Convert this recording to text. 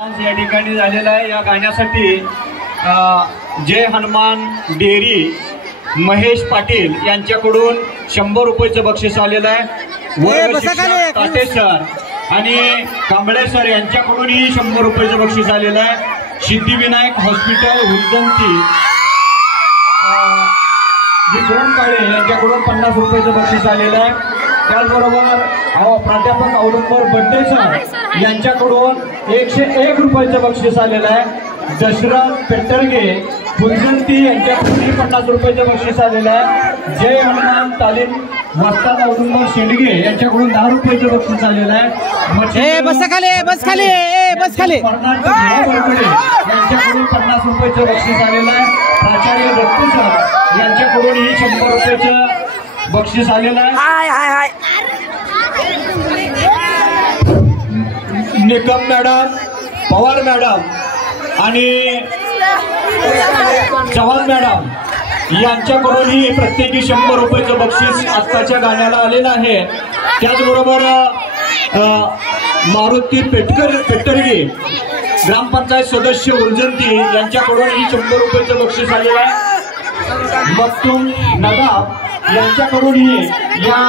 या ठिकाणी झालेला आहे। या गाण्यासाठी जय हनुमान डेअरी महेश पाटील यांच्याकडून 100 रुपयाचं बक्षीस आलेलं आहे। वर्गशिक्षक ताटे सर आणि कांबळे सर यांच्याकडूनही 100 रुपयाचं बक्षीस आलेलं आहे। सिद्धिविनायक हॉस्पिटल हुंजंती विक्रम काळे यांच्याकडून 50 रुपयाचं बक्षीस आलेलं आहे। त्याचबरोबर प्राध्यापक औरंगर बड्डे सर यांच्याकडून 101 रुपयाचं बक्षीस आलेलं आहे। दशरथ पेटरगे हुंजंती यांच्याकडून 50 रुपयाचं बक्षीस आलेलं आहे। जय हनुमान तालीम वस्ताद औरंगर शेंडगे यांच्याकडून 10 रुपयाचं बक्षीस आलेलं आहे। यांच्याकडून 50 रुपयाचं बक्षीस आलेलं आहे। प्राचार्य दत्तू सर यांच्याकडूनही 100 रुपयाचं बक्षीस आलेलं आहे। निकम मॅडम, पवार मॅडम आणि चव्हाण मॅडम यांच्याकडूनही प्रत्येकी 100 रुपयाचं बक्षीस आत्ताच्या गाण्याला आलेलं आहे। त्याचबरोबर मारुती पेटरगे ग्रामपंचायत सदस्य उंजंती यांच्याकडूनही 100 रुपयाचं बक्षीस आलेलं आहे। मक्तूम नदाब यांच्याकडूनही या